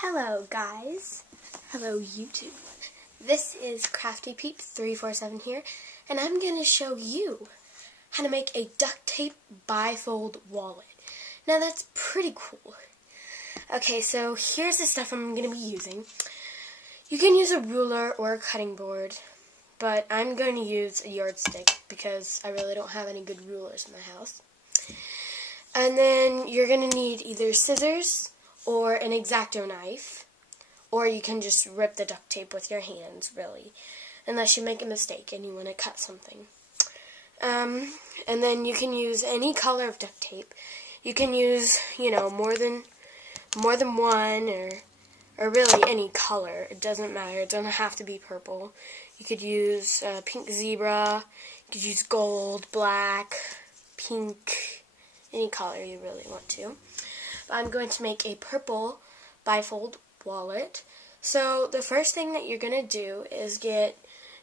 Hello guys, hello YouTube. This is Crafty Peep 347 here, and I'm going to show you how to make a duct tape bifold wallet. Now that's pretty cool. Okay, so here's the stuff I'm going to be using. You can use a ruler or a cutting board, but I'm going to use a yardstick because I really don't have any good rulers in my house. And then you're going to need either scissors or an X-Acto knife, or you can just rip the duct tape with your hands, really, unless you make a mistake and you want to cut something. And then you can use any color of duct tape. You can use, more than one, or really any color. It doesn't matter. It doesn't have to be purple. You could use pink zebra. You could use gold, black, pink, any color you really want to. I'm going to make a purple bifold wallet. So the first thing that you're going to do is get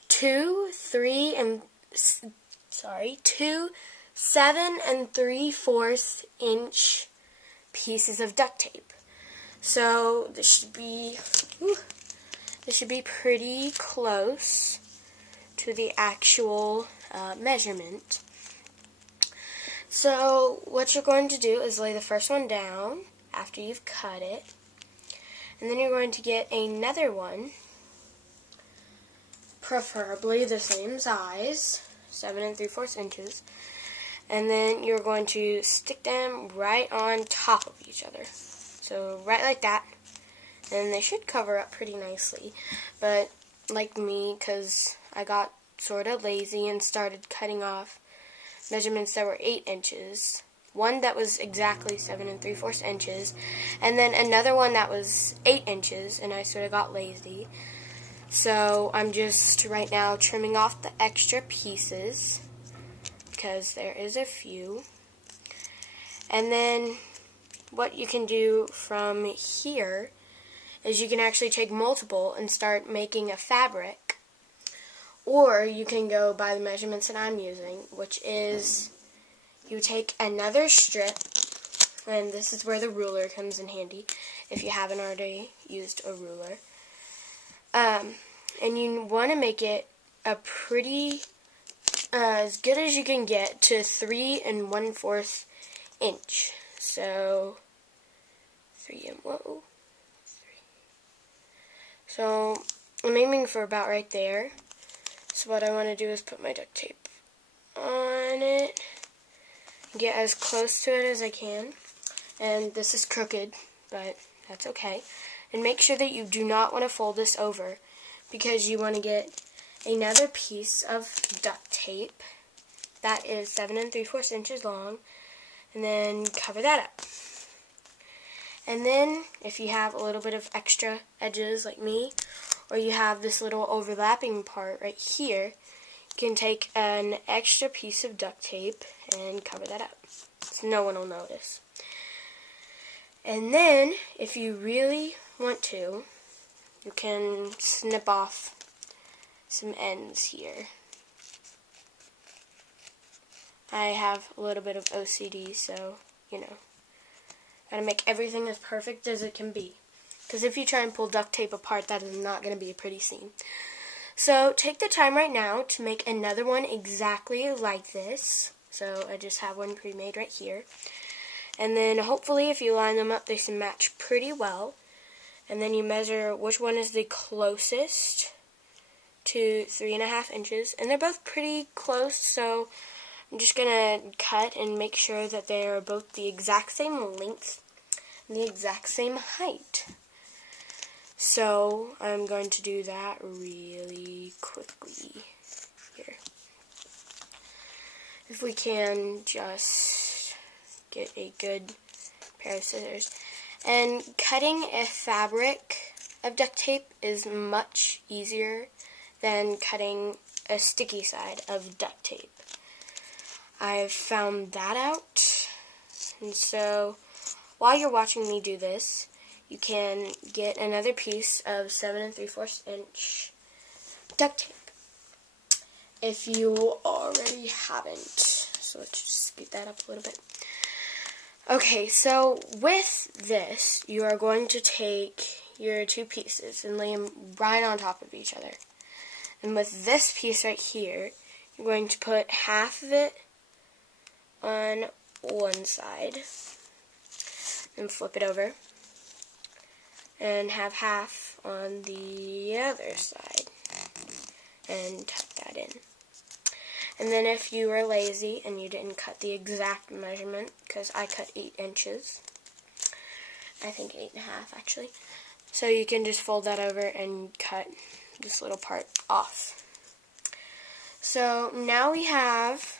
two 7 3/4 inch pieces of duct tape. So this should be pretty close to the actual measurement. So what you're going to do is lay the first one down after you've cut it, and then you're going to get another one, preferably the same size, 7 3/4 inches, and then you're going to stick them right on top of each other. So right like that, and they should cover up pretty nicely. But like me, because I got sort of lazy and started cutting off measurements that were 8 inches, one that was exactly 7 3/4 inches, and then another one that was 8 inches, and I sort of got lazy. So I'm just right now trimming off the extra pieces, because there is a few. And then what you can do from here is you can actually take multiple and start making a fabric. Or you can go by the measurements that I'm using, which is you take another strip, and this is where the ruler comes in handy if you haven't already used a ruler. And you want to make it a pretty, as good as you can get, to 3 1/4 inch. So 3. So I'm aiming for about right there. So what I want to do is put my duct tape on it, get as close to it as I can, and this is crooked, but that's okay. And make sure that you do not want to fold this over, because you want to get another piece of duct tape that is 7 3/4 inches long, and then cover that up. And then if you have a little bit of extra edges like me, or you have this little overlapping part right here, you can take an extra piece of duct tape and cover that up, so no one will notice. And then, if you really want to, you can snip off some ends here. I have a little bit of OCD, so, gotta make everything as perfect as it can be. Because if you try and pull duct tape apart, that is not going to be a pretty scene. So take the time right now to make another one exactly like this. So I just have one pre-made right here. And then hopefully if you line them up, they should match pretty well. And then you measure which one is the closest to 3 1/2 inches. And they're both pretty close, so I'm just going to cut and make sure that they are both the exact same length and the exact same height. So I'm going to do that really quickly here. If we can just get a good pair of scissors. And cutting a fabric of duct tape is much easier than cutting a sticky side of duct tape. I've found that out. And so while you're watching me do this, you can get another piece of 7 3/4 inch duct tape if you already haven't. So let's just speed that up a little bit. Okay, so with this, you are going to take your two pieces and lay them right on top of each other. And with this piece right here, you're going to put half of it on one side and flip it over, and have half on the other side and tuck that in. And then if you were lazy and you didn't cut the exact measurement, because I cut 8 inches, I think 8.5 actually, so you can just fold that over and cut this little part off. So now we have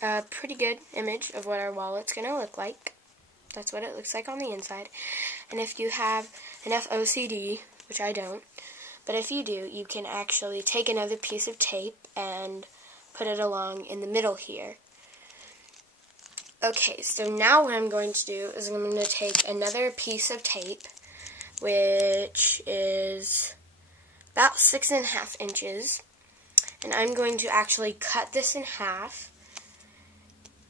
a pretty good image of what our wallet's going to look like. That's what it looks like on the inside. And if you have enough OCD, which I don't, but if you do, you can actually take another piece of tape and put it along in the middle here. Okay, so now what I'm going to do is I'm going to take another piece of tape, which is about 6.5 inches, and I'm going to actually cut this in half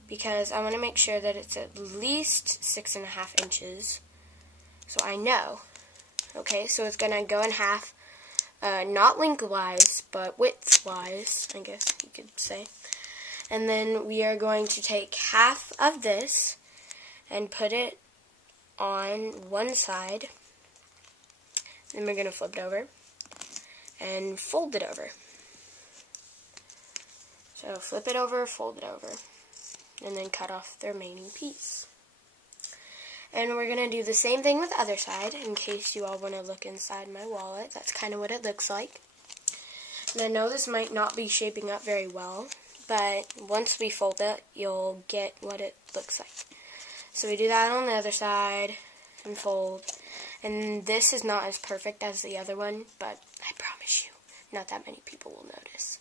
because I want to make sure that it's at least 6.5 inches, so I know. Okay, so it's going to go in half, not lengthwise, but widthwise, I guess you could say. And then we are going to take half of this and put it on one side. Then we're going to flip it over and fold it over. So flip it over, fold it over, and then cut off the remaining piece. And we're going to do the same thing with the other side, in case you all want to look inside my wallet. That's kind of what it looks like. And I know this might not be shaping up very well, but once we fold it, you'll get what it looks like. So we do that on the other side, and fold. And this is not as perfect as the other one, but I promise you, not that many people will notice.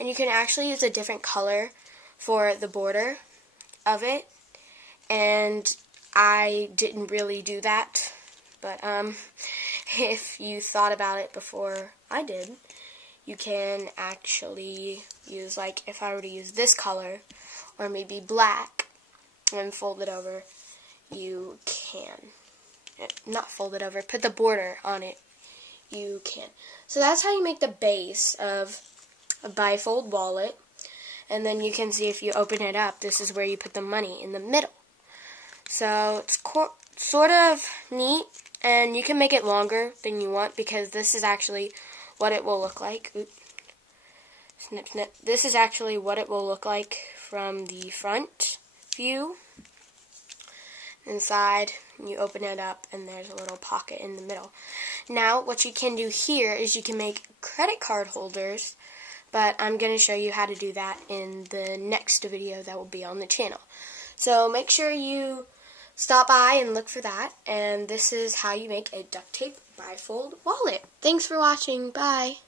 And you can actually use a different color for the border of it, and I didn't really do that, but if you thought about it before I did, you can actually use, like, if I were to use this color, or maybe black, and fold it over, you can. Not fold it over, put the border on it, you can. So that's how you make the base of a bifold wallet. And then you can see if you open it up, this is where you put the money, in the middle. So it's sort of neat, and you can make it longer than you want, because this is actually what it will look like. Oops. Snip, snip. This is actually what it will look like from the front view. Inside, you open it up, and there's a little pocket in the middle. Now, what you can do here is you can make credit card holders, but I'm going to show you how to do that in the next video that will be on the channel. So make sure you stop by and look for that, and this is how you make a duct tape bifold wallet. Thanks for watching. Bye.